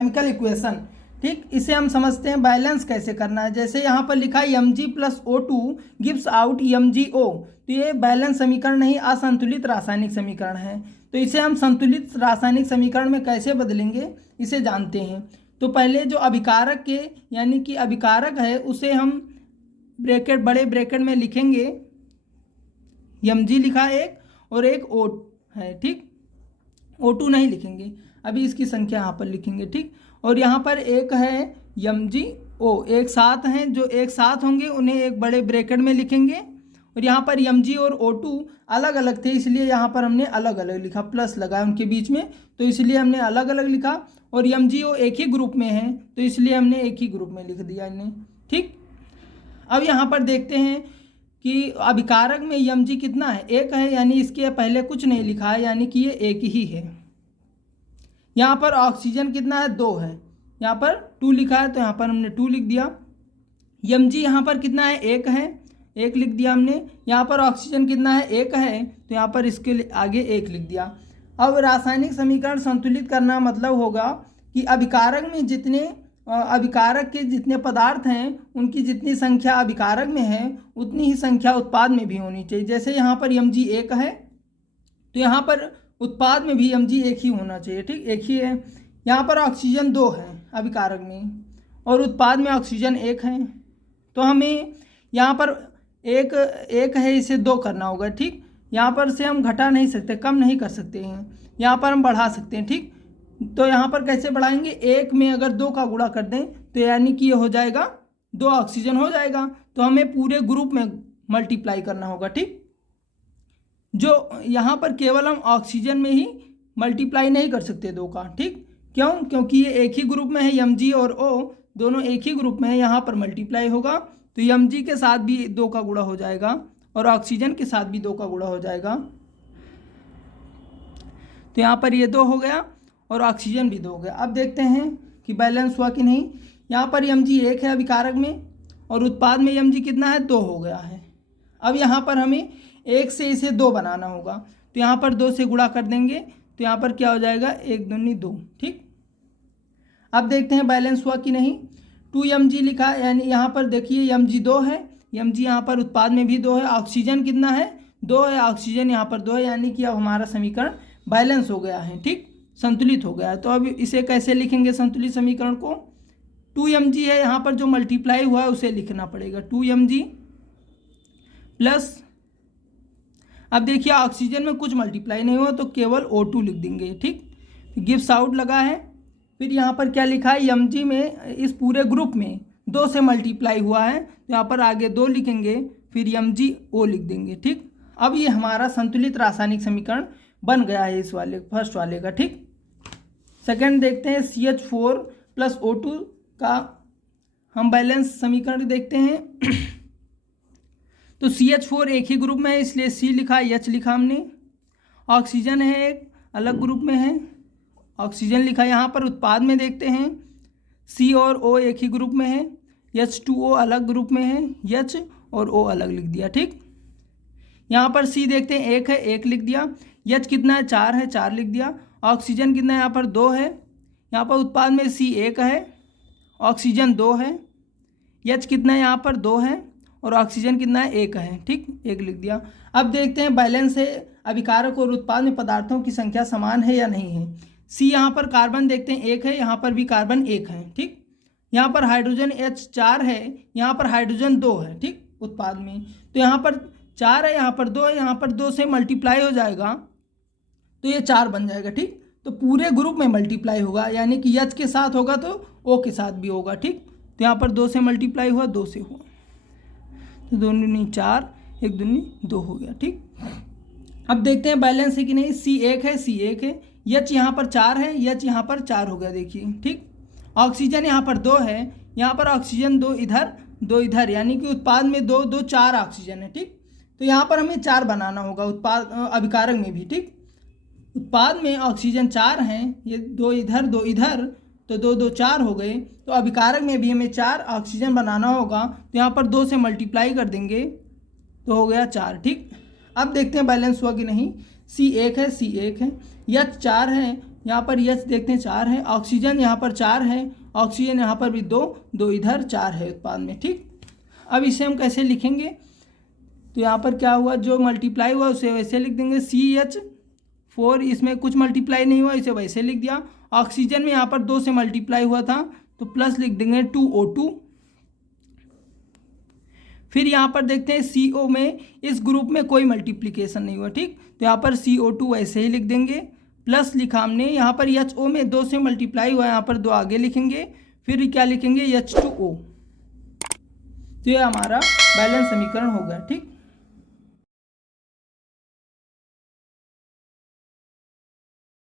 Chemical equation, ठीक। इसे हम समझते हैं बैलेंस कैसे करना है। जैसे यहाँ पर लिखा है Mg + O2 gives out MgO, तो ये बैलेंस समीकरण नहीं, असंतुलित रासायनिक समीकरण है। तो इसे हम संतुलित रासायनिक समीकरण में कैसे बदलेंगे इसे जानते हैं। तो पहले जो अभिकारक के यानी कि अभिकारक है उसे हम ब्रैकेट, बड़े ब्रैकेट में लिखेंगे। Mg लिखा एक और एक O है, ठीक। O2 नहीं लिखेंगे, अभी इसकी संख्या यहाँ पर लिखेंगे, ठीक। और यहाँ पर एक है MgO, एक साथ हैं, जो एक साथ होंगे उन्हें एक बड़े ब्रैकेट में लिखेंगे। और यहाँ पर Mg और O2 अलग अलग थे, इसलिए यहाँ पर हमने अलग अलग लिखा, प्लस लगा उनके बीच में, तो इसलिए हमने अलग अलग लिखा। और MgO एक ही ग्रुप में है, तो इसलिए हमने एक ही ग्रुप में लिख दिया इन्हें, ठीक। अब यहाँ पर देखते हैं कि अभिकारक में Mg कितना है, एक है, यानी इसके पहले कुछ नहीं लिखा है, यानी कि ये एक ही है। यहाँ पर ऑक्सीजन कितना है, 2 है, यहाँ पर 2 लिखा है, तो यहाँ पर हमने 2 लिख दिया। Mg यहाँ पर कितना है, 1 है, 1 लिख दिया हमने। यहाँ पर ऑक्सीजन कितना है, 1 है, तो यहाँ पर इसके आगे 1 लिख दिया। अब रासायनिक समीकरण संतुलित करना मतलब होगा कि अभिकारक में जितने अभिकारक के जितने पदार्थ हैं उनकी जितनी संख्या अभिकारक में है उतनी ही संख्या उत्पाद में भी होनी चाहिए। जैसे यहाँ पर Mg 1 है, तो यहाँ पर उत्पाद में भी Mg 1 ही होना चाहिए, ठीक, 1 ही है। यहाँ पर ऑक्सीजन 2 है अभिकारक में और उत्पाद में ऑक्सीजन 1 है, तो हमें यहाँ पर एक है, इसे 2 करना होगा, ठीक। यहाँ पर से हम घटा नहीं सकते, कम नहीं कर सकते हैं, यहाँ पर हम बढ़ा सकते हैं, ठीक। तो यहाँ पर कैसे बढ़ाएंगे, 1 में अगर 2 का गुणा कर दें तो यानी कि ये हो जाएगा 2 ऑक्सीजन हो जाएगा, तो हमें पूरे ग्रुप में मल्टीप्लाई करना होगा, ठीक। जो यहाँ पर केवल हम ऑक्सीजन में ही मल्टीप्लाई नहीं कर सकते 2 का, ठीक। क्यों, क्योंकि ये एक ही ग्रुप में है, Mg और O दोनों एक ही ग्रुप में है, यहाँ पर मल्टीप्लाई होगा तो Mg के साथ भी 2 का गुणा हो जाएगा और ऑक्सीजन के साथ भी 2 का गुणा हो जाएगा, तो यहाँ पर ये 2 हो गया और ऑक्सीजन भी 2 हो गया। अब देखते हैं कि बैलेंस हुआ कि नहीं। यहाँ पर Mg 1 है अभिकारक में और उत्पाद में Mg कितना है, 2 हो गया है। अब यहाँ पर हमें 1 से इसे 2 बनाना होगा, तो यहाँ पर 2 से गुणा कर देंगे, तो यहाँ पर क्या हो जाएगा, 1 दूनी 2, ठीक। अब देखते हैं बैलेंस हुआ कि नहीं। 2 Mg लिखा है, यानी यहाँ पर देखिए Mg 2 है, Mg यहाँ पर उत्पाद में भी 2 है, ऑक्सीजन कितना है, 2 है, ऑक्सीजन यहाँ पर 2 है, यानी कि अब हमारा समीकरण बैलेंस हो गया है, ठीक, संतुलित हो गया है। तो अब इसे कैसे लिखेंगे संतुलित समीकरण को, 2 Mg है, यहाँ पर जो मल्टीप्लाई हुआ है उसे लिखना पड़ेगा, 2 Mg प्लस, अब देखिए ऑक्सीजन में कुछ मल्टीप्लाई नहीं हुआ तो केवल O2 लिख देंगे, ठीक। गिव्स आउट लगा है, फिर यहाँ पर क्या लिखा है, Mg में इस पूरे ग्रुप में 2 से मल्टीप्लाई हुआ है, तो यहाँ पर आगे 2 लिखेंगे, फिर MgO लिख देंगे, ठीक। अब ये हमारा संतुलित रासायनिक समीकरण बन गया है इस वाले फर्स्ट वाले का, ठीक। सेकेंड देखते हैं CH4 + O2 का हम बैलेंस समीकरण देखते हैं। तो CH4 एक ही ग्रुप में है इसलिए C लिखा, H लिखा हमने। ऑक्सीजन है एक अलग ग्रुप में है, ऑक्सीजन लिखा। यहाँ पर उत्पाद में देखते हैं C और O एक ही ग्रुप में है, H2O अलग ग्रुप में है, H और O अलग लिख दिया, ठीक। यहाँ पर C देखते हैं 1 है, 1 लिख दिया। H कितना है, 4 है, 4 लिख दिया। ऑक्सीजन कितना है, यहाँ पर 2 है, यहाँ पर उत्पाद में C 1 है, ऑक्सीजन 2 है। H कितना है, यहाँ पर 2 है और ऑक्सीजन कितना है, 1 है, ठीक, 1 लिख दिया। अब देखते हैं बैलेंस है, अभिकारक और उत्पाद में पदार्थों की संख्या समान है या नहीं है। C यहाँ पर कार्बन देखते हैं 1 है, यहाँ पर भी कार्बन 1 है, ठीक। यहाँ पर हाइड्रोजन H 4 है, यहाँ पर हाइड्रोजन 2 है, ठीक, उत्पाद में। तो यहाँ पर 4 है, यहाँ पर 2 है, यहाँ पर 2 से मल्टीप्लाई हो जाएगा तो ये 4 बन जाएगा, ठीक। तो पूरे ग्रुप में मल्टीप्लाई होगा, यानी कि H के साथ होगा तो O के साथ भी होगा, ठीक। तो यहाँ पर 2 से मल्टीप्लाई हुआ, 2 से हुआ, तो 2 दूनी 4, 1 दूनी 2 हो गया, ठीक। अब देखते हैं बैलेंस है कि नहीं। C 1 है, C 1 है, H यहाँ पर 4 है, H यहाँ पर 4 हो गया, देखिए, ठीक। ऑक्सीजन यहाँ पर 2 है, यहाँ पर ऑक्सीजन 2 इधर 2 इधर, यानी कि उत्पाद में 2 2 4 ऑक्सीजन है, ठीक। तो यहाँ पर हमें 4 बनाना होगा उत्पाद अभिकारक में भी, ठीक। उत्पाद में ऑक्सीजन 4 हैं, ये 2 इधर 2 इधर, तो 2 2 4 हो गए। तो अभिकारक में भी हमें 4 ऑक्सीजन बनाना होगा, तो यहाँ पर 2 से मल्टीप्लाई कर देंगे तो हो गया 4, ठीक। अब देखते हैं बैलेंस हुआ कि नहीं। C 1 है, C 1 है, H 4 है, यहाँ पर H देखते हैं 4 है, ऑक्सीजन यहाँ पर 4 है, ऑक्सीजन यहाँ पर भी 2, 2 इधर 4 है उत्पाद में। ठीक, अब इसे हम कैसे लिखेंगे, तो यहाँ पर क्या हुआ, जो मल्टीप्लाई हुआ उसे वैसे लिख देंगे CH4, इसमें कुछ मल्टीप्लाई नहीं हुआ इसे वैसे लिख दिया। ऑक्सीजन में यहाँ पर 2 से मल्टीप्लाई हुआ था तो प्लस लिख देंगे 2O2। फिर यहाँ पर देखते हैं CO में इस ग्रुप में कोई मल्टीप्लिकेशन नहीं हुआ। ठीक, तो यहाँ पर CO2 ऐसे ही लिख देंगे, प्लस लिखा हमने। यहाँ पर HO में 2 से मल्टीप्लाई हुआ, यहाँ पर 2 आगे लिखेंगे, फिर क्या लिखेंगे H2O। तो ये हमारा बैलेंस समीकरण हो गया। ठीक,